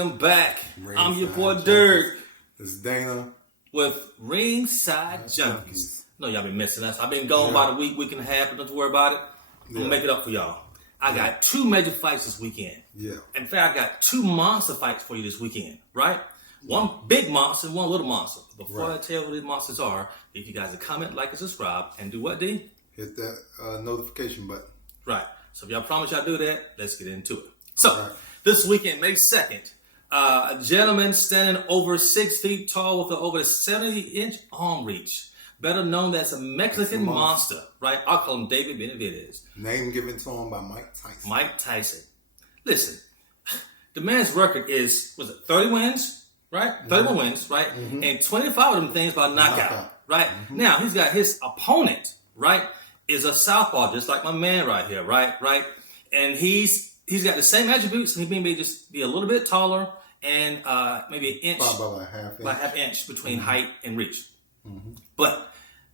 welcome back. I'm your boy Junkies. Derrick. This is Dana With Ringside Junkies. No, y'all been missing us. I've been gone about a week and a half, but don't worry about it. I'm going to make it up for y'all. I got 2 major fights this weekend. Yeah. In fact, I got 2 monster fights for you this weekend, right? One big monster and one little monster. Before I tell you who these monsters are, if you guys would comment, like, and subscribe, and do what, D? Hit that notification button. Right. So if y'all promise y'all do that, let's get into it. So, this weekend, May 2nd, a gentleman standing over 6 feet tall with over a 70-inch arm reach, better known as a Mexican monster, right? I'll call him David Benavidez. Name given to him by Mike Tyson. Mike Tyson. Listen, the man's record is, 30 wins, right? 31 wins, right? And 25 of them things by knockout, right? Now, he's got his opponent, right, is a southpaw, just like my man right here, right? And he's got the same attributes. He may just be a little bit taller and maybe an inch, about a half inch between height and reach. But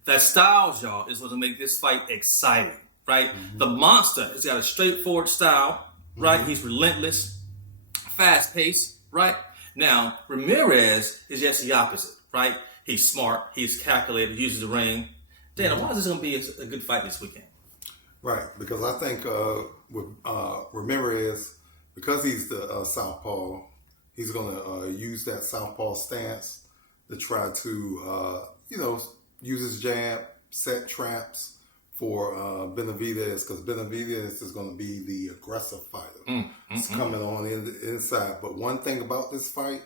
that styles, y'all, is what will make this fight exciting, right? The monster has got a straightforward style, right? He's relentless, fast-paced, right? Now, Ramirez is just the opposite, right? He's smart, he's calculated, uses the ring. Dana, why is this going to be a good fight this weekend? Right, because I think with Ramirez, because he's the southpaw, he's going to use that southpaw stance to try to, use his jab, set traps for Benavidez, because Benavidez is going to be the aggressive fighter. It's coming on the inside. But one thing about this fight,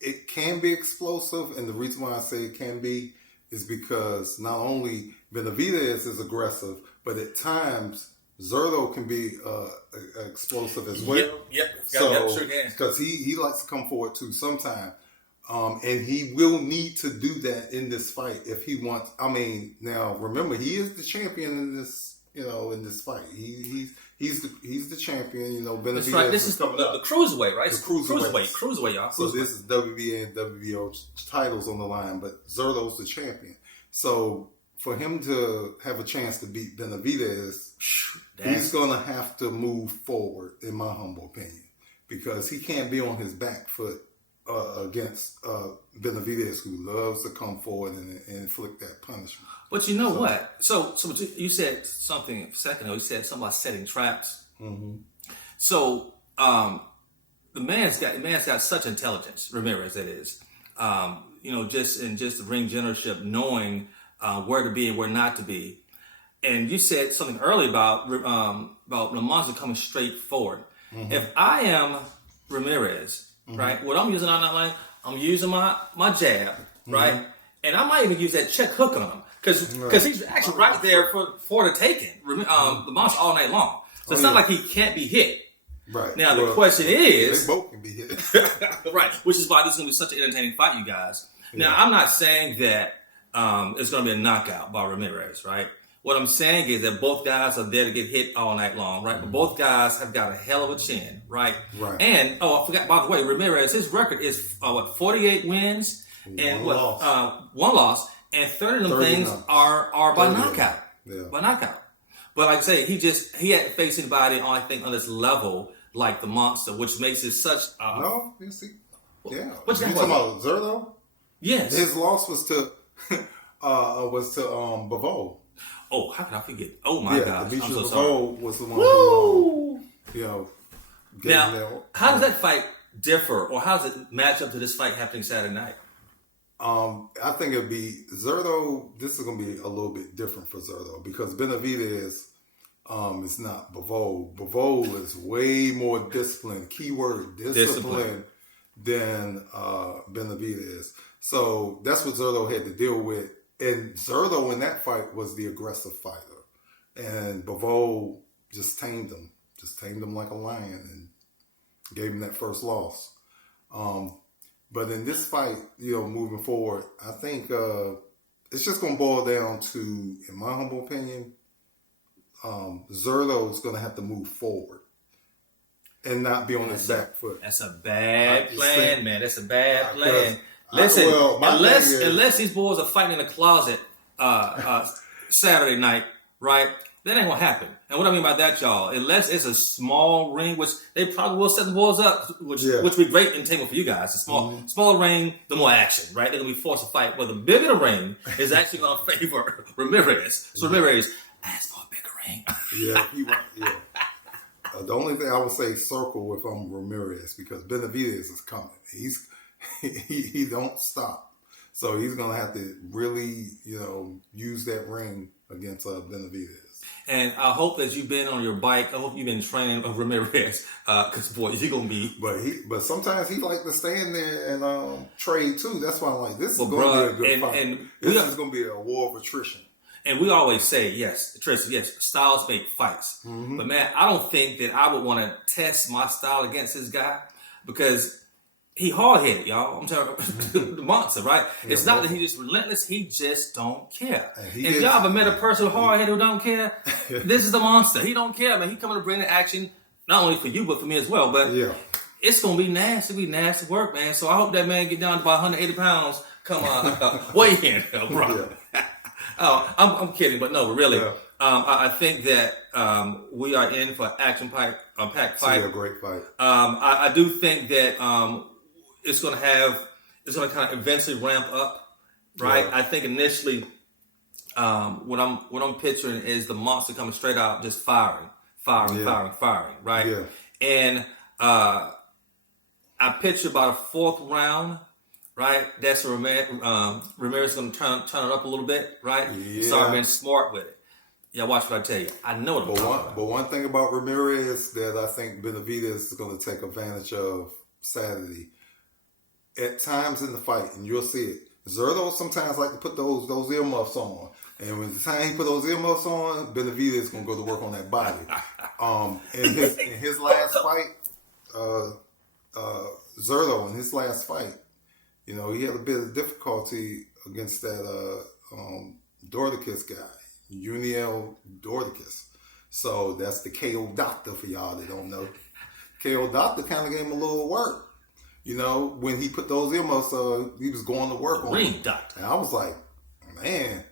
it can be explosive, and the reason why I say it can be is because not only Benavidez is aggressive, but at times Zurdo can be explosive as well. Yep. So, because he likes to come forward too sometimes. And he will need to do that in this fight if he wants. I mean, now remember, he is the champion in this, in this fight. He's the champion. Benavidez. That's right. This is the cruiserweight, right? The cruiserweight, y'all. So this is WBA and WBO titles on the line, but Zurdo's the champion. So for him to have a chance to beat Benavidez, he's going to have to move forward, in my humble opinion, because he can't be on his back foot against Benavidez, who loves to come forward and inflict that punishment. But you know what? So you said something a second ago. You said something about setting traps. So the man's got such intelligence. Ramirez, that is. Just the ring generalship, knowing where to be and where not to be. And you said something earlier about the monster coming straight forward. If I am Ramirez, right, what I'm using on that line, I'm using my jab, right, and I might even use that check hook on him because he's actually right there for the taking. The monster all night long, so it's not like he can't be hit. Right. Now the question is, they both can be hit. right, which is why this is going to be such an entertaining fight, you guys. Now I'm not saying that it's going to be a knockout by Ramirez, right? What I'm saying is that both guys are there to get hit all night long, right? But both guys have got a hell of a chin, right? Right. And, I forgot, by the way, Ramirez, his record is, 48 wins and one loss, and 30 of them things are by knockout. Yeah. By knockout. But like I say, he hadn't faced anybody, I think, on this level like the monster, which makes it such a... No, you see. Yeah. What's you talking about Zurdo? Yes. His loss was to Bavo. Oh, how can I forget? Oh my gosh, I'm so sorry. Was the one who, now, how does that fight differ, or how does it match up to this fight happening Saturday night? I think it'd be Zurdo. This is going to be a little bit different for Zurdo because Benavidez is not Bavo. Bavo is way more disciplined. Keyword discipline than Benavidez. So that's what Zurdo had to deal with. And Zurdo in that fight was the aggressive fighter. And Bavo just tamed him like a lion and gave him that first loss. But in this fight, moving forward, I think it's just going to boil down to, in my humble opinion, Zurdo's going to have to move forward and not be on his back foot. That's a bad plan, man. That's a bad plan. Listen, unless these boys are fighting in the closet Saturday night, right? That ain't gonna happen. And what I mean by that, y'all, unless it's a small ring, which they probably will set the balls up, which would be great entertainment for you guys. A smaller ring, the more action, right? They're gonna be forced to fight. Well, the bigger the ring is actually gonna favor Ramirez. So Ramirez, ask for a bigger ring. Yeah. The only thing I would say, circle if I'm Ramirez, because Benavidez is coming. He don't stop. So he's going to have to really, use that ring against Benavidez. And I hope that you've been on your bike. I hope you've been training Ramirez, because boy, you're gonna be. But sometimes he like to stand there and trade too. That's why I'm like, this is going to be a good fight. This is going to be a war of attrition. And we always say, yes, Tristan, yes, styles make fights. Mm-hmm. But man, I don't think that I would want to test my style against this guy, because he hard-headed, y'all. I'm talking about the monster, right? Yeah, it's not that he's just relentless. He just don't care. And if y'all ever met a person hard-headed who don't care, this is the monster. He don't care, man. He coming to bring the action, not only for you, but for me as well. But it's going to be nasty work, man. So I hope that man get down to about 180 pounds. Come on, weigh in, bro. Oh, I'm kidding, but no, really. Yeah. I think that we are in for action packed fight. A great fight. I do think that it's going to kind of eventually ramp up, right? Yeah. I think initially, what I'm picturing is the monster coming straight out, just firing, right? Yeah. And I picture about a fourth round. Right, that's Ramirez going to turn it up a little bit, right? Yeah. Start being smart with it. Yeah, watch what I tell you. I know what I'm talking about. But one thing about Ramirez that I think Benavidez is going to take advantage of Saturday, at times in the fight, and you'll see it, Zurdo sometimes like to put those earmuffs on. And when the time he put those earmuffs on, Benavidez is going to go to work on that body. In his last fight, Zurdo, in his last fight, he had a bit of difficulty against that Dorticus guy, Uniel Dorticus. So that's the KO doctor for y'all that don't know. KO doctor kind of gave him a little work. When he put those earmuffs, he was going to work on Ring doctor. And I was like, man,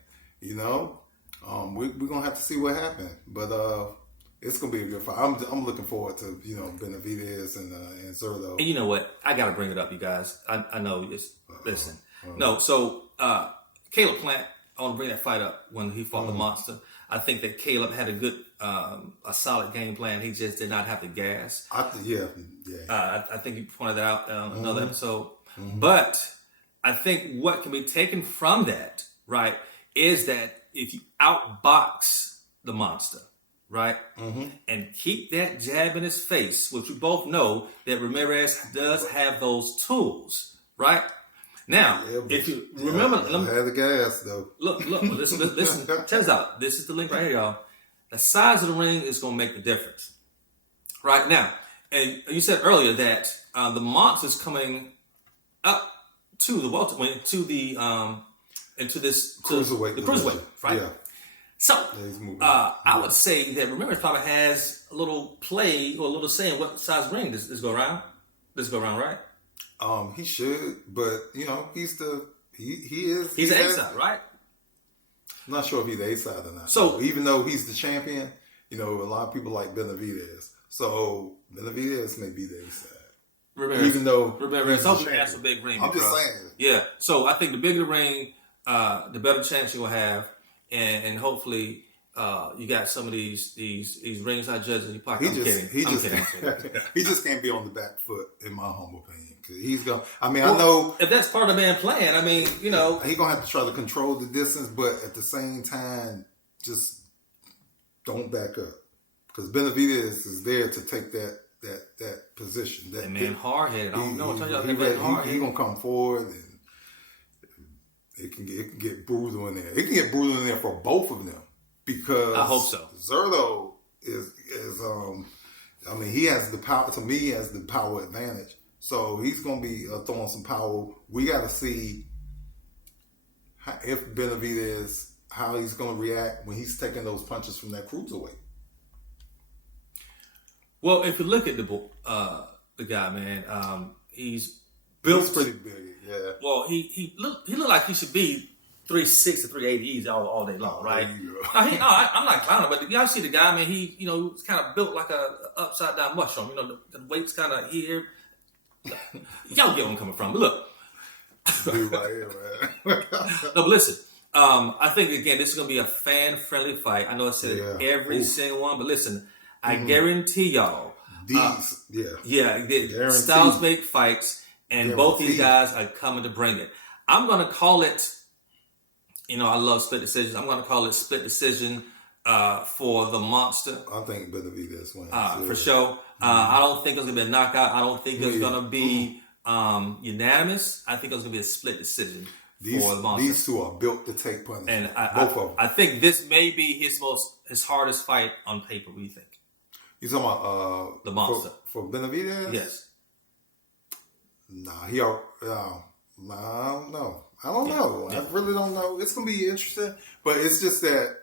we're going to have to see what happened. But it's going to be a good fight. I'm looking forward to, Benavidez and Zurdo. And you know what? I got to bring it up, you guys. I know. Listen. No, so Caleb Plant, I want to bring that fight up when he fought the monster. I think that Caleb had a good, a solid game plan. He just did not have the gas. I think you pointed that out in another episode. Mm-hmm. But I think what can be taken from that, right, is that if you outbox the monster, right? Mm-hmm. And keep that jab in his face, which we both know that Ramirez does have those tools, right? Now, if you remember, have the gas though. Look, listen. Check this out. This is the link right here, y'all. The size of the ring is going to make the difference, right? Now, and you said earlier that the monster's coming up to the welterweight, into the cruiserweight, right? Yeah. So, I would say that Ramirez probably has a little play or a little say in what size ring this go around. This go around, right? He should, but he's the A side, right? I'm not sure if he's the A side or not. So even though he's the champion, a lot of people like Benavidez. So Benavidez may be the A side. Ramirez, even though Ramirez, that's a big ring. I'm just saying. Yeah. So I think the bigger the ring, the better chance you're gonna have. And hopefully you got some of these ringside judges in your pocket. He just can't be on the back foot, in my humble opinion. Cause he's gonna. I know if that's part of the man plan. He's gonna have to try to control the distance, but at the same time, just don't back up, because Benavidez is there to take that position. That man hard headed. I don't know. He's gonna come forward and. It can get brutal in there. It can get brutal in there for both of them, because I hope so. Zurdo is he has the power. To me, he has the power advantage. So he's going to be throwing some power. We got to see if Benavidez, how he's going to react when he's taking those punches from that cruiserweight. Well, if you look at the guy, man, he's built pretty big. Yeah. Well, he looked like he should be 360, 380 easy all day long, right? I'm not clowning, but y'all see the guy, man, he, it's kind of built like a upside down mushroom. The weight's kind of here. Y'all get where I'm coming from. But look. Dude right here, man. No, but listen. I think, again, this is going to be a fan-friendly fight. I know I said every single one, but listen, I guarantee y'all. Styles make fights, and both these guys are coming to bring it. I'm going to call it, I love split decisions. I'm going to call it split decision for the monster. I think Benavidez wins. For sure. I don't think it's going to be a knockout. I don't think it's going to be unanimous. I think it's going to be a split decision for the monster. These two are built to take punches. And both of them. I think this may be his hardest fight on paper. What do you think? You talking about the monster for Benavidez? Yes. Nah, I don't know. I don't know. I really don't know. It's gonna be interesting, but it's just that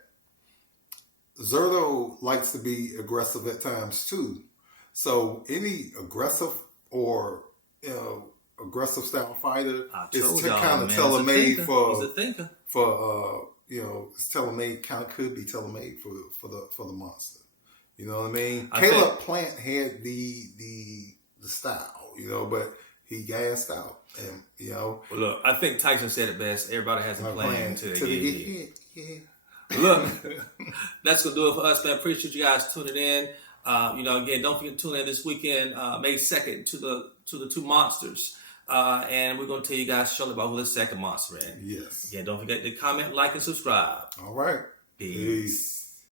Zurdo likes to be aggressive at times too. So any aggressive or aggressive style fighter is kind of tailor-made for. He's a thinker. It's tailor-made. Kind of could be tailor-made for the monster. You know what I mean? Caleb Plant had the style, but he gassed out, and Well, look, I think Tyson said it best. Everybody has a plan until they get. Look, that's gonna do it for us, man. Appreciate you guys tuning in. Again, don't forget to tune in this weekend, May 2nd, to the two monsters, and we're gonna tell you guys shortly about who the second monster is. Yes. Again, don't forget to comment, like, and subscribe. All right. Peace.